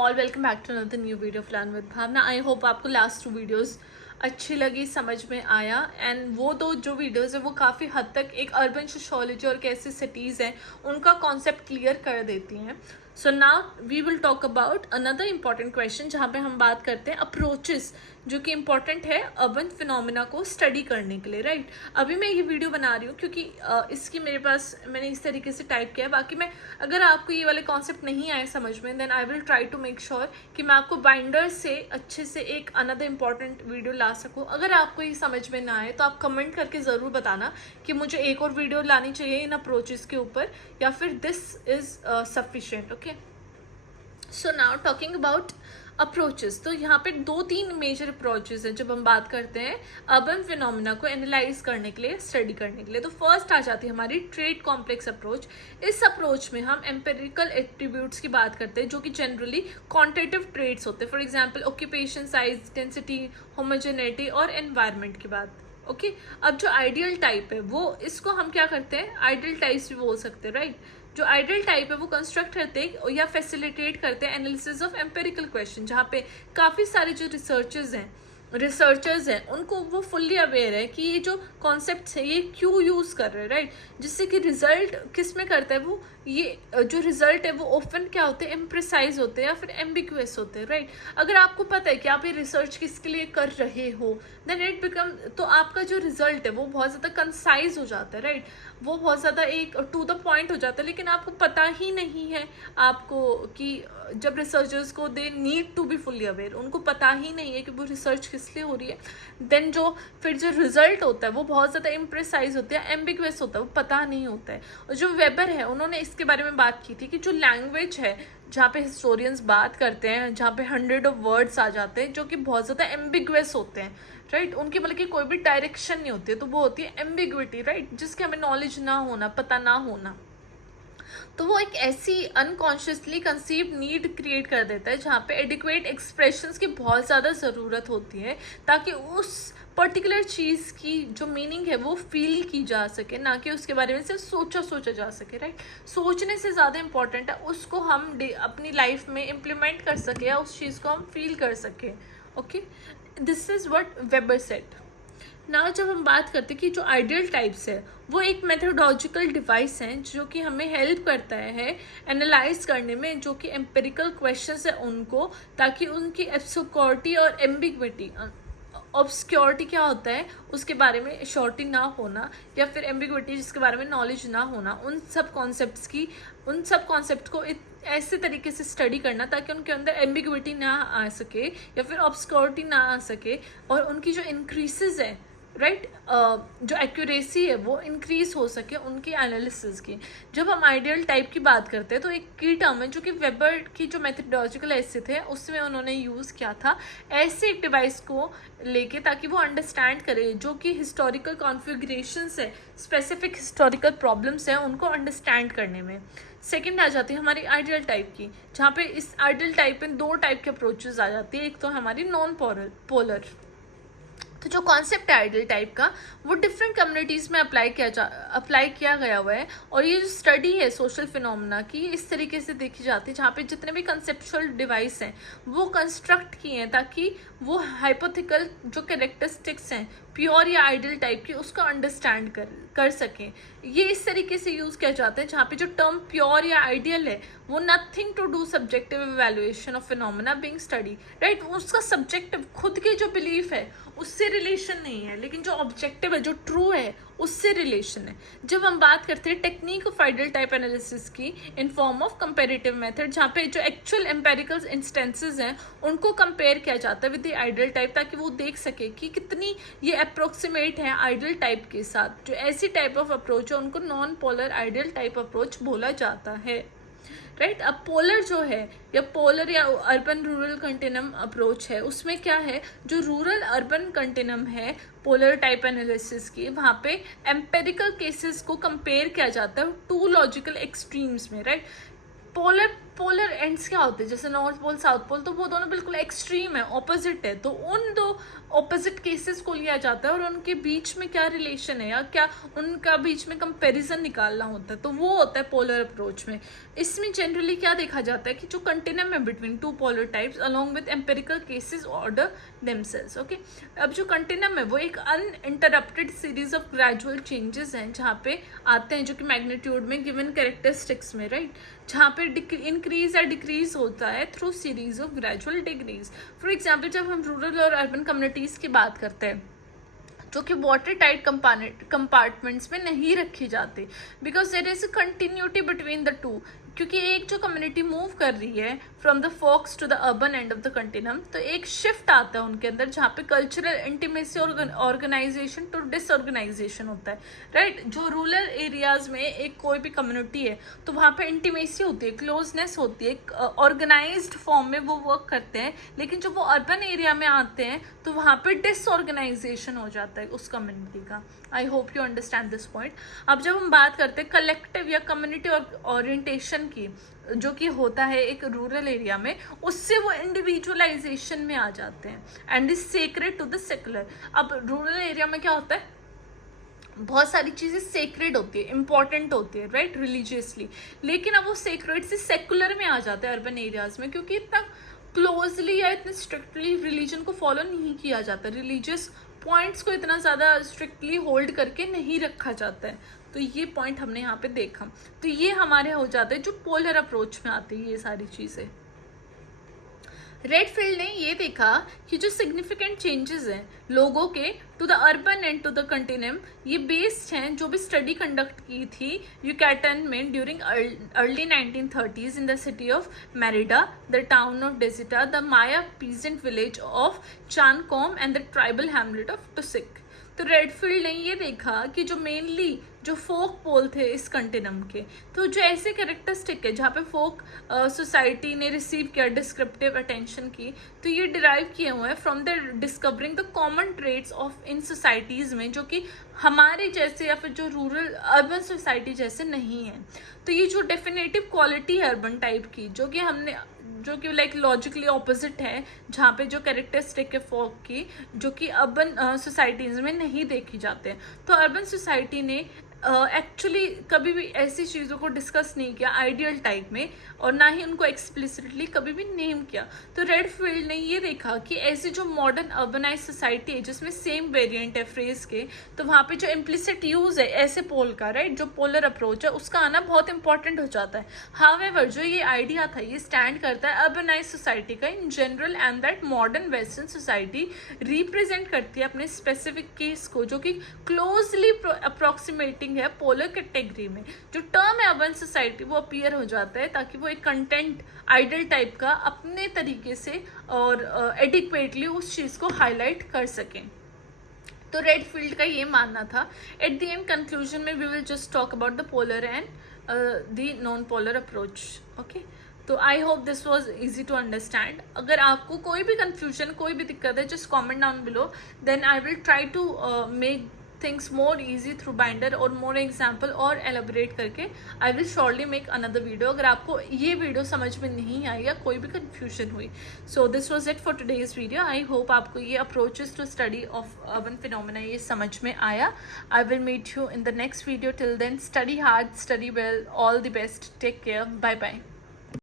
All welcome back to another new video of learn with Bhavna. I hope आपको last 2 videos अच्छी लगी, समझ में आया। एंड वो दो जो वीडियोस है वो काफ़ी हद तक एक अर्बन सोशियोलॉजी और कैसे सिटीज़ हैं उनका कॉन्सेप्ट क्लियर कर देती हैं। So now we will talk about another important question जहाँ पे हम बात करते हैं अप्रोचेस जो कि इम्पॉर्टेंट है अर्बन फिनोमिना को स्टडी करने के लिए, राइट। अभी मैं ये वीडियो बना रही हूँ क्योंकि इसकी मेरे पास मैंने इस तरीके से टाइप किया है। बाकी मैं अगर आपको ये वाले कॉन्सेप्ट नहीं आए समझ में, then I will try to make sure कि मैं आपको बाइंडर से अच्छे से एक अनदर इम्पॉर्टेंट वीडियो ला सकूँ। अगर आपको ये समझ में ना आए तो आप कमेंट करके ज़रूर बताना कि मुझे एक और वीडियो लानी चाहिए इन अप्रोचेस के ऊपर, या फिर this is sufficient. Okay, so now talking about approaches, तो यहाँ पे 2-3 मेजर अप्रोचेस हैं जब हम बात करते हैं अर्बन फिनोमिना को एनालाइज करने के लिए, स्टडी करने के लिए। तो फर्स्ट आ जाती है हमारी ट्रेड कॉम्प्लेक्स अप्रोच। इस अप्रोच में हम एम्पेरिकल एट्रीब्यूट्स की बात करते हैं जो कि जनरली क्वांटिटेटिव ट्रेड्स होते हैं। For example occupation, size, density, homogeneity और एनवायरनमेंट की बात। ओके, अब जो आइडियल टाइप है वो इसको हम क्या करते हैं, आइडियल टाइप्स भी बोल सकते हैं, राइट। जो आइडियल टाइप है वो कंस्ट्रक्ट करते हैं या फैसिलिटेट करते हैं एनालिसिस ऑफ एम्पेरिकल क्वेश्चन, जहाँ पे काफ़ी सारे जो रिसर्चर्स हैं उनको वो फुल्ली अवेयर है कि ये जो कॉन्सेप्ट्स है ये क्यों यूज़ कर रहे हैं, राइट। जिससे कि रिजल्ट किस में करता है वो, ये जो रिजल्ट है वो ऑफन क्या होते हैं, इम्प्रिसाइज होते हैं या फिर एम्बिग्युअस होते हैं, राइट। अगर आपको पता है कि आप ये रिसर्च किसके लिए कर रहे हो, देन इट बिकम, तो आपका जो रिजल्ट है वो बहुत ज़्यादा कंसाइज हो जाता है, राइट। वो बहुत ज़्यादा एक टू द पॉइंट हो जाता है। लेकिन आपको पता ही नहीं है आपको कि जब रिसर्चर्स को they need to be fully aware, उनको पता ही नहीं है कि वो रिसर्च किस लिए हो रही है, देन जो फिर जो रिजल्ट होता है वो बहुत ज़्यादा इम्प्रिसाइज होता है, एम्बिग्युअस होता है, वो पता नहीं होता है। और जो वेबर है उन्होंने इसके बारे में बात की थी कि जो लैंग्वेज है जहाँ पे हिस्टोरियंस बात करते हैं, जहाँ पे 100 ऑफ वर्ड्स आ जाते हैं जो कि बहुत ज़्यादा एम्बिग्युअस होते हैं, राइट। उनकी बल्कि कोई भी डायरेक्शन नहीं होती है, तो वो होती है एम्बिग्विटी, राइट, जिसके हमें नॉलेज ना होना, पता ना होना। तो वो एक ऐसी अनकॉन्शियसली कंसीव्ड नीड क्रिएट कर देता है जहाँ पे एडिक्वेट एक्सप्रेशंस की बहुत ज़्यादा ज़रूरत होती है ताकि उस पर्टिकुलर चीज़ की जो मीनिंग है वो फील की जा सके, ना कि उसके बारे में सिर्फ सोचा जा सके, राइट। सोचने से ज़्यादा इम्पॉर्टेंट है उसको हम अपनी लाइफ में इम्प्लीमेंट कर सके या उस चीज़ को हम फील कर सके। Okay, this is what weber said. ना जब हम बात करते हैं कि जो आइडियल टाइप्स है वो एक मेथोडोलॉजिकल डिवाइस हैं जो कि हमें हेल्प करता है एनालाइज करने में जो कि एम्पेरिकल क्वेश्चंस है उनको, ताकि उनकी ऑब्स्क्योरिटी और एम्बिग्विटी, ऑब्स्क्योरिटी क्या होता है उसके बारे में श्योरिटी ना होना, या फिर एम्बिग्विटी जिसके बारे में नॉलेज ना होना, उन सब कॉन्सेप्ट को ऐसे तरीके से स्टडी करना ताकि उनके अंदर एम्बिग्विटी ना आ सके या फिर ऑब्स्क्योरिटी ना आ सके, और उनकी जो इंक्रीसेस है, राइट, जो एक्यूरेसी है वो इंक्रीज हो सके उनकी एनालिसिस की। जब हम आइडियल टाइप की बात करते हैं तो एक की टर्म है जो कि वेबर की जो मेथडोलॉजिकल ऐसे थे उसमें उन्होंने यूज़ किया था ऐसे एक डिवाइस को लेके ताकि वो अंडरस्टैंड करे जो कि हिस्टोरिकल कॉन्फ़िगरेशंस है, स्पेसिफिक हिस्टोरिकल प्रॉब्लम्स हैं उनको अंडरस्टैंड करने में। सेकेंड आ जाती है हमारी आइडियल टाइप की, जहाँ पे इस आइडियल टाइप में 2 टाइप के अप्रोचेज आ जाती है। एक तो हमारी नॉन पोलर। तो जो कॉन्सेप्ट है आइडियल टाइप का वो डिफरेंट कम्युनिटीज़ में अप्लाई किया गया हुआ है, और ये जो स्टडी है सोशल फिनोमिना की इस तरीके से देखी जाती है जहाँ पे जितने भी कंसेप्चुअल डिवाइस हैं वो कंस्ट्रक्ट किए हैं ताकि वो हाइपोथेटिकल जो कैरेक्टरिस्टिक्स हैं प्योर या आइडियल टाइप की उसको अंडरस्टैंड कर सकें। ये इस तरीके से यूज़ किया जाता है जहाँ पे जो टर्म प्योर या आइडियल है वो nothing to do subjective evaluation of phenomena being study, right. उसका सब्जेक्टिव खुद की जो बिलीफ है उससे रिलेशन नहीं है, लेकिन जो ऑब्जेक्टिव है, जो ट्रू है, उससे रिलेशन है। जब हम बात करते हैं technique of ideal type analysis की in form of comparative method, जहाँ पे जो एक्चुअल एम्पेरिकल इंस्टेंसेस हैं उनको कंपेयर किया जाता है विद द आइडियल टाइप ताकि वो देख सके कि कितनी ये अप्रोक्सीमेट है आइडियल टाइप के साथ। जो ऐसी टाइप ऑफ अप्रोच है उनको non polar ideal type approach बोला जाता है, राइट। अब पोलर जो है या पोलर या अर्बन रूरल कंटिन्यूम अप्रोच है उसमें क्या है, जो रूरल अर्बन कंटिन्यूम है पोलर टाइप एनालिसिस की, वहाँ पे एम्पेरिकल केसेस को कंपेयर किया जाता है 2 लॉजिकल एक्सट्रीम्स में, राइट। पोलर एंड्स क्या होते हैं, जैसे नॉर्थ पोल साउथ पोल, तो वो दोनों बिल्कुल एक्सट्रीम है, ऑपोजिट है, तो उन दो ऑपोजिट केसेस को लिया जाता है और उनके बीच में क्या रिलेशन है या क्या उनका बीच में कंपैरिजन निकालना होता है, तो वो होता है पोलर अप्रोच में। इसमें जनरली क्या देखा जाता है कि जो कंटिन्यूम है between two polar types along with empirical cases order themselves. Okay, अब जो कंटिन्यूम है वो एक uninterrupted series of gradual changes हैं जहाँ पे आते हैं, जो कि मैग्नीट्यूड में गिवन कैरेक्टरिस्टिक्स में, राइट, जहाँ पे इंक्रीज या डिक्रीज होता है through series of gradual decrease. For example, जब हम रूरल और अर्बन कम्युनिटीज की बात करते हैं जो कि वाटर टाइट कंपार्टमेंट्स में नहीं रखी जाती, because there is a continuity between the two, क्योंकि एक जो कम्युनिटी मूव कर रही है from the folks to the urban end of the continuum, तो एक शिफ्ट आता है उनके अंदर जहाँ पे कल्चरल इंटीमेसी और ऑर्गेनाइजेशन टू डिसऑर्गेनाइजेशन होता है, राइट। जो रूरल एरियाज में एक कोई भी कम्युनिटी है तो वहाँ पे इंटीमेसी होती है, क्लोजनेस होती है, ऑर्गेनाइज्ड फॉर्म में वो वर्क करते हैं, लेकिन जब वो अर्बन एरिया में आते हैं तो वहाँ पे डिसऑर्गेनाइजेशन हो जाता है उस कम्युनिटी का। I hope you understand this point. अब जब हम बात करते हैं कलेक्टिव या कम्युनिटी ओरिएंटेशन की, जो कि होता है एक रूरल एरिया में, उससे वो इंडिविजुअलाइजेशन में आ जाते हैं and is sacred to the secular. अब रूरल एरिया में क्या होता है, बहुत सारी चीज़ें सेक्रेड होती है, इंपॉर्टेंट होती है, राइट, रिलीजियसली, लेकिन अब वो सेक्रेड से सेकुलर में आ जाता है अर्बन एरियाज में, क्योंकि इतना क्लोजली या इतने स्ट्रिक्टली रिलीजन को फॉलो नहीं किया जाता, रिलीजियस पॉइंट्स को इतना ज़्यादा स्ट्रिक्टली होल्ड करके नहीं रखा जाता है। तो ये पॉइंट हमने यहाँ पे देखा, तो ये हमारे हो जाते हैं जो पोलर अप्रोच में आती है ये सारी चीज़ें। रेडफील्ड ने ये देखा कि जो सिग्निफिकेंट चेंजेस हैं लोगों के to the urban and to the continuum, ये बेस्ड हैं जो भी स्टडी कंडक्ट की थी यूकैटन में during early 1930s in the city of Merida, the town of Dzitas, the Maya peasant village of Chan Kom and the tribal hamlet of Tusik. तो Redfield ने ये देखा कि जो मेनली जो फोक पोल थे इस कंटिन्यूम के, तो जो ऐसे कैरेक्टरिस्टिक है जहाँ पे फोक सोसाइटी ने रिसीव किया डिस्क्रिप्टिव अटेंशन की, तो ये डिराइव किए हुए हैं from the discovering the common traits of in societies में, जो कि हमारे जैसे या फिर जो रूरल अर्बन सोसाइटी जैसे नहीं है। तो ये जो डेफिनेटिव क्वालिटी है अर्बन टाइप की, जो कि लाइक लॉजिकली ऑपोजिट है, जहाँ पे जो कैरेक्टरिस्टिक है फोक की जो कि अर्बन सोसाइटीज़ में नहीं देखी जाते हैं। तो अर्बन सोसाइटी ने एक्चुअली कभी भी ऐसी चीज़ों को डिस्कस नहीं किया आइडियल टाइप में, और ना ही उनको एक्सप्लिसिटली कभी भी नेम किया। तो रेडफील्ड ने ये देखा कि ऐसी जो मॉडर्न अर्बनाइज सोसाइटी है जिसमें सेम वेरिएंट है फ्रेज के, तो वहाँ पे जो इम्प्लिसिट यूज़ है ऐसे पोल का, राइट, जो पोलर अप्रोच है उसका आना बहुत इंपॉर्टेंट हो जाता है। हाउएवर जो ये आइडिया था ये स्टैंड करता है अर्बनाइज सोसाइटी का in general, and that modern western society represent करती है अपने स्पेसिफिक केस को, जो कि क्लोजली अप्रोक्सीमेटिंग है पोलर कैटेगरी में। जो टर्म है अर्बन सोसाइटी वो अपीयर हो जाता है ताकि वो एक कंटेंट आइडल टाइप का अपने तरीके से और एडिक्वेटली उस चीज़ को हाईलाइट कर सकें। तो रेडफील्ड का ये मानना था। एट द एंड कंक्लूजन में we will just talk about the polar and the non polar approach. Okay, तो I hope this was easy to understand. अगर आपको कोई भी कन्फ्यूजन, कोई भी दिक्कत है, just comment down below, then I will try to make things more easy through binder और मोर एग्जाम्पल और एलेबरेट करके I will surely make another video अगर आपको ये वीडियो समझ में नहीं आई या कोई भी कन्फ्यूजन हुई। So this was it for today's video. I hope आपको ये approaches to study of urban phenomena ये समझ में आया। I will meet you in the next video. Till then study hard, study well, all the best, take care, bye bye.